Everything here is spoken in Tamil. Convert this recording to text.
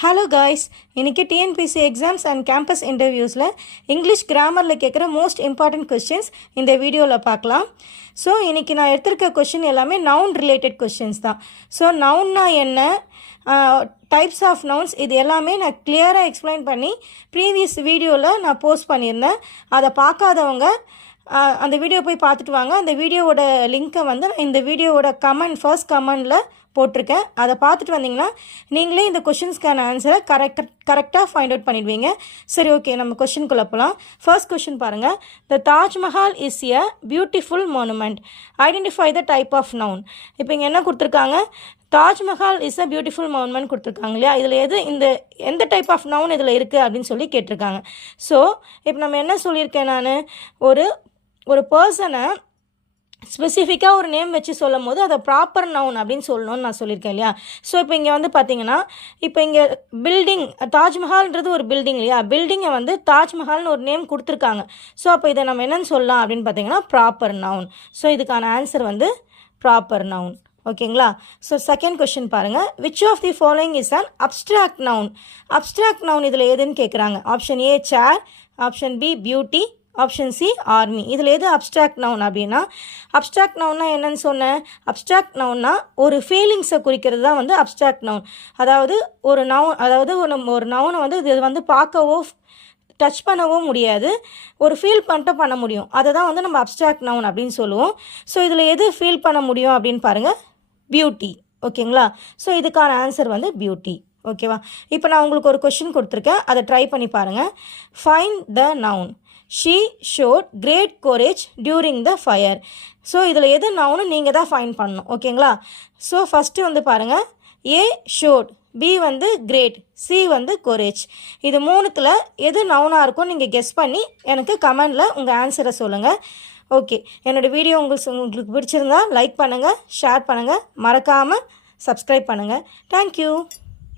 ஹலோ காய்ஸ், இன்றைக்கி டிஎன்பிசி எக்ஸாம்ஸ் அண்ட் கேம்பஸ் இன்டர்வியூஸில் இங்கிலீஷ் கிராமரில் கேட்குற மோஸ்ட் இம்பார்ட்டண்ட் கொஸ்டின்ஸ் இந்த வீடியோவில் பார்க்கலாம். ஸோ இன்றைக்கி நான் எடுத்திருக்க கொஸ்டின் எல்லாமே நவுன் ரிலேட்டட் கொஸ்டின்ஸ் தான். ஸோ நவுன்னா என்ன, டைப்ஸ் ஆஃப் நவுன்ஸ், இது எல்லாமே நான் கிளியராக எக்ஸ்பிளைன் பண்ணி ப்ரீவியஸ் வீடியோவில் நான் போஸ்ட் பண்ணியிருந்தேன். அதை பார்க்காதவங்க அந்த வீடியோ போய் பார்த்துட்டு வாங்க. அந்த வீடியோவோட லிங்க்கை வந்து இந்த வீடியோவோட ஃபர்ஸ்ட் கமெண்டில் போட்டிருக்கேன். அதை பார்த்துட்டு வந்தீங்கன்னா நீங்களே இந்த கொஷின்ஸ்க்கான ஆன்சரை கரெக்டாக ஃபைண்ட் அவுட் பண்ணிடுவீங்க. சரி, ஓகே, நம்ம கொஷின்குள்ளே போகலாம். ஃபர்ஸ்ட் கொஷின் பாருங்கள். The Taj Mahal is a beautiful monument. Identify the type of noun. இப்போ இங்கே என்ன கொடுத்துருக்காங்க? Taj Mahal is a beautiful monument கொடுத்துருக்காங்க இல்லையா? இதில் எந்த டைப் ஆஃப் நவுன் இதில் இருக்குது அப்படின்னு சொல்லி கேட்டிருக்காங்க. ஸோ இப்போ நம்ம என்ன சொல்லியிருக்கேன், நான் ஒரு பர்சனை ஸ்பெசிஃபிக்காக ஒரு நேம் வச்சு சொல்லும் போது அதை ப்ராப்பர் நவுன் அப்படின்னு சொல்லணும்னு நான் சொல்லியிருக்கேன் இல்லையா? ஸோ இப்போ இங்கே வந்து பார்த்தீங்கன்னா, இப்போ இங்கே பில்டிங், தாஜ்மஹால்ன்றது ஒரு பில்டிங் இல்லையா? பில்டிங்கை வந்து தாஜ்மஹால்னு ஒரு நேம் கொடுத்துருக்காங்க. ஸோ அப்போ இதை நம்ம என்னென்னு சொல்லலாம் அப்படின்னு பார்த்தீங்கன்னா ப்ராப்பர் நவுன். ஸோ இதுக்கான ஆன்சர் வந்து ப்ராப்பர் நவுன். ஓகேங்களா? ஸோ செகண்ட் கொஸ்டின் பாருங்கள். Which of the following is an abstract noun? Abstract noun இதில் எதுன்னு கேட்குறாங்க. Option A chair, option B beauty, option C army. இதில் எது அப்ஸ்ட்ராக்ட் நவுன் அப்படின்னா, அப்ஸ்ட்ராக்ட் நவுன்னா என்னன்னு சொன்னேன்? அப்ஸ்ட்ராக்ட் நவுன்னா ஒரு ஃபீலிங்ஸை குறிக்கிறது தான் வந்து அப்ஸ்ட்ராக்ட் நவுன். அதாவது ஒரு நவுனை வந்து இது வந்து பார்க்கவோ டச் பண்ணவோ முடியாது, ஒரு ஃபீல் பண்ணிட்டு பண்ண முடியும். அதை தான் வந்து நம்ம அப்ஸ்ட்ராக்ட் நவுன் அப்படின்னு சொல்லுவோம். ஸோ இதில் எது ஃபீல் பண்ண முடியும் அப்படின்னு பாருங்கள், பியூட்டி. ஓகேங்களா? ஸோ இதுக்கான ஆன்சர் வந்து பியூட்டி. ஓகேவா? இப்போ நான் உங்களுக்கு ஒரு கொஷின் கொடுத்துருக்கேன், அதை ட்ரை பண்ணி பாருங்கள். Find the noun. She showed great courage during the fire. So இதில் எது நவுன்னு நீங்கள் தான் ஃபைண்ட் பண்ணணும். ஓகேங்களா? ஸோ ஃபஸ்ட்டு வந்து பாருங்கள், ஏ ஷோட், பி வந்து கிரேட், சி வந்து கோரேஜ். இது மூணுத்தில் எது நவுனாக இருக்கும் நீங்கள் கெஸ் பண்ணி எனக்கு கமெண்டில் உங்கள் ஆன்சரை சொல்லுங்கள். ஓகே, என்னோடய வீடியோ உங்களுக்கு பிடிச்சிருந்தா லைக் பண்ணுங்கள், ஷேர் பண்ணுங்கள், மறக்காமல் சப்ஸ்கிரைப் பண்ணுங்கள். தேங்க்யூ.